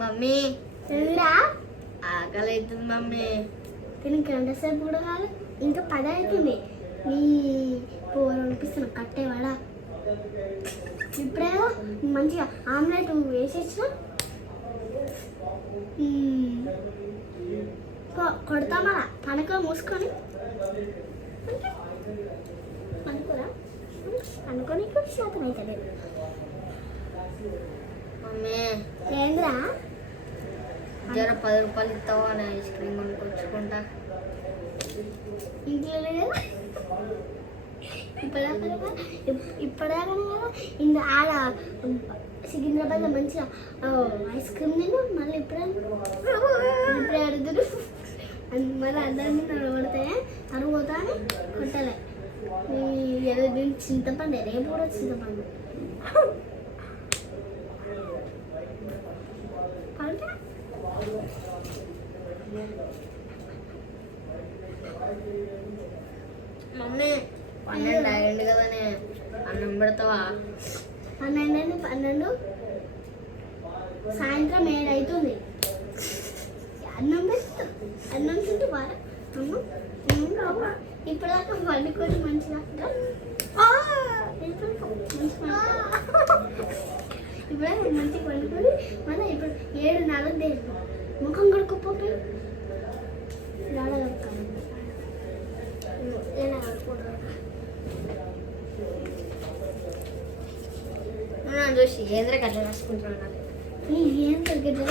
Mummy తిందా ఆకలి అవుతుంది mummy. తినక ఎంతసేపు కూడా కాదు, ఇంకా 10 అవుతుంది. నీ కూర అనిపిస్తున్నా కట్టేవాడా. ఇప్పుడేమో మంచిగా ఆమ్లెట్ వేసేసిన కొడతామా పనక మూసుకొని అనుకోరా అనుకొని శాతం అవుతుంది. మమ్మీ ఏంద్రా జర 10 రూపాయలు ఇస్తావా అని ఐస్ క్రీమ్ కొనుక్కొచ్చుకుంటా. ఇంట్లో లేదు ఇప్పటిదాకా కదా ఇంకా ఆడ సికింద్రాబాద్లో మంచిగా ఐస్ క్రీమ్ తిన్నా. మళ్ళీ ఇప్పుడే అడుగుతారు మళ్ళీ అందరినీ నడబడితే అడుగుతా అని కొట్టలే. ఏదో చింతపండు రేపు కూడా చింతపండు మమ్మీ 12 అయ్యింది కదనే, అన్నం పెడతావా? 12 సాయంత్రం 7 అవుతుంది. అన్నం పెడతా, అన్నం తింటే బాగా అమ్మ ఇప్పటిదాకా వండుకొని మంచిగా ఇప్పుడే మంచిగా వండుకొని మళ్ళీ ఇప్పుడు 7:40 ముఖం కడుక్కోపోతే చూసి ఏంద్ర గట్ల రాసుకుంటున్నాను. ఏం తగ్గట్లే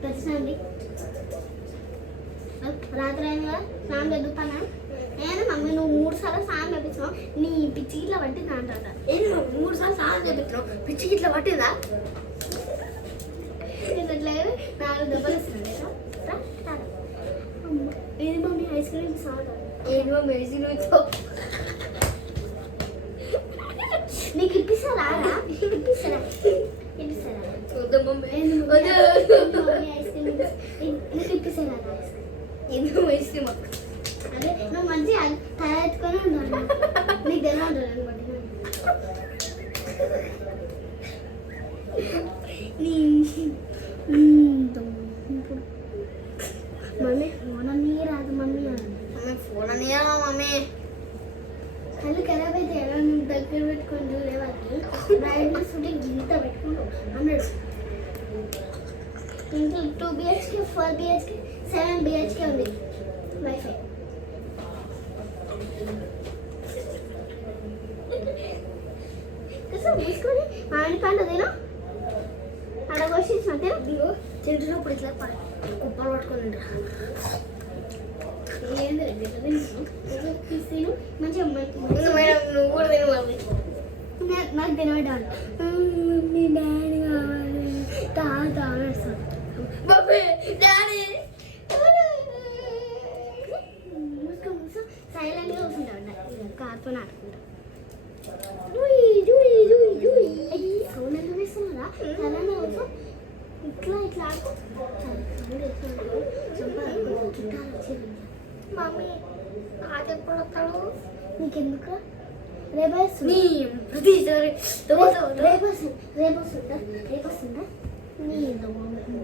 ప్రతిసారి రాత్రి అయిన కదా స్నానం చదువుతానా. నేను మమ్మీ నువ్వు 3 సార్లు స్నానం చేపించావు, నీ పిచ్చి ఇట్లా పట్టిందా అంట. ఏంటి మమ్మీ 3 సార్లు స్నానం చేపిస్తున్నావు, పిచ్చికి ఇట్లా పట్టిందా? ఇట్లా 4 దెబ్బలు వస్తున్నాయి. ఇది మమ్మీ ఐస్ క్రీమ్ సార్. ఏంటి మమ్మీ ఐస్ క్రీమ్ నీకు ఇప్పిస్తారా? ఇప్పిస్తారా? చూద్దాం మమ్మీ. ఐస్ క్రీమ్ నీకు ఇప్పిస్తారా? ఎందుకు ఐస్ క్రీమ్? అదే నువ్వు మంచిగా తయారెత్తుకొని ఉంటాను, నీకు ఎలా ఉంటుంది అనమాట. మమ్మీ ఫోన్ అన్నీ రాదు మమ్మీ. మమ్మీ ఫోన్ అనియా మమ్మీ. కళ్ళు ఖరాబ్ అయితే ఎలా దగ్గర పెట్టుకొని చూడే వాళ్ళకి బ్రైట్నెస్ ఉంటే గింత పెట్టుకుంటాం అన్నాడు. ఇంట్లో 2 BHK 4 BHK 7 BHK ఉంది వైఫై. తీసుకొని మామిడి పండు తిను అడగొచ్చి తింటున్నప్పుడు ఇట్లా కుప్పలు పట్టుకొని ఏంది తిను మంచిగా నువ్వు కూడా తినవాలి. నాకు తినబడ్డాను. మీ డాడీ కావాలి తాత సైలెంట్గా కూర్చుంటా కార్తో ఆడుకుంటా. సౌండ్ ఎంత వేస్తున్నారా? సైలెంట్గా కూర్చో. ఇట్లా ఇట్లా ఆడుకో. చుట్టాలు వచ్చి మమ్మీ తాత ఎప్పుడు వస్తాడు? నీకెందుకు? రేపు ప్రతిసారి వస్తుందా నీ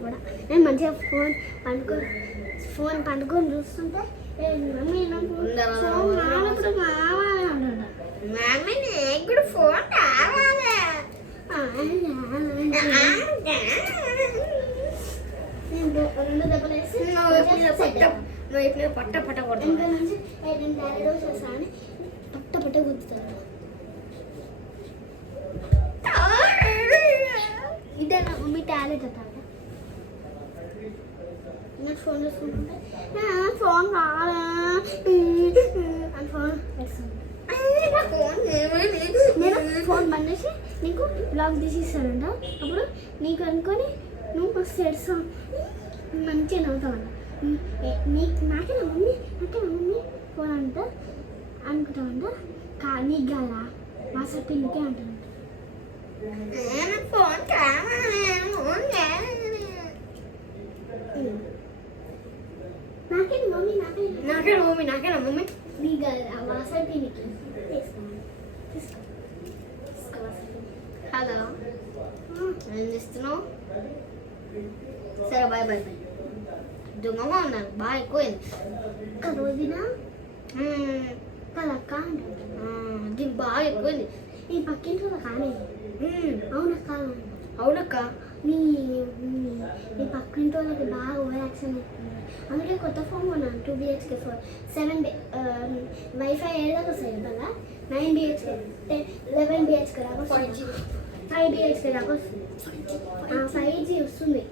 కూడా. నేను మంచిగా ఫోన్ పండుకొని చూస్తుంటే మమ్మీ ఫోన్ కావాలప్పుడు కావాలి అంటుంటా. మమ్మీ నాకు కూడా ఫోన్ కావాలి. 2 దెబ్బలు వేసి నువ్వు పట్ట పట్ట కొడతావు. ఇంకా నుంచి నేను డాడీ చేస్తాను పట్ట పట్ట గుర్తుతాను. ఇదే మమ్మీ టాలెంట్ అట్ట నాకు ఫోన్ చూసుకుంటుంటే ఫోన్ కావాలా అని ఫోన్ వేస్తాను. నేను ఫోన్ బంద్ చేసి నీకు బ్లాగ్ తీసి ఇస్తానంట. అప్పుడు నీకు అనుకొని నువ్వు మస్తు ఏడుస్తావు, మంచిగా నవ్వుతావంట. నాకేనా మమ్మీ ఫోన్ అంట అనుకుంటావంట. నీకు కాదా మాస్టర్ పిన్నికే అంటానంట. ఫోన్ నాకేనా మమ్మీ నీకు కాదు మాస్టర్ పిన్నికి కాదా ఏం చేస్తున్నావు సరే బాయ్ బాయ్ బాయ్ దొంగగా ఉన్నాను బాగా ఎక్కువైంది కదా వదినా కదా అక్క దీనికి బాగా ఎక్కువైంది ఈ పక్కింట్లో కానీ అవునక్క అవునక్క నీ నీ పక్కింటి వాళ్ళకి బాగా ఓవర్ యాక్షన్ అవుతుంది అందుకే కొత్త ఫోన్ కొన్నాను 2 BHK 7 వైఫై ఏదాకా వస్తుంది కదా 9 BHK 11 BHK దాకా 5 BHK దాకా వస్తుంది 5G వస్తుంది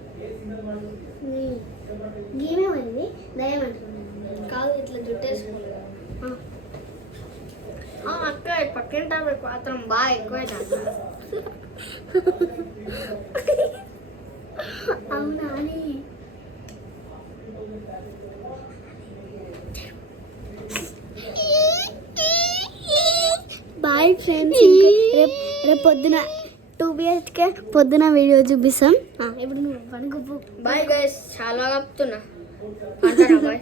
గేమే ఉంది దయమంటుంది కాదు ఇట్లా జుట్టేసుకోలేదు అక్క పక్కింటి ఆమెకు మాత్రం బాగా ఎక్కువైనా అవునా అని బాయ్ ఫ్రెండ్స్ రేపు పొద్దున 2 BHK పొద్దున వీడియో చూపిస్తాం ఇప్పుడు నువ్వు పనుకోపో బాయ్ గైస్ చాలా కప్తున్నా అంటారా బాయ్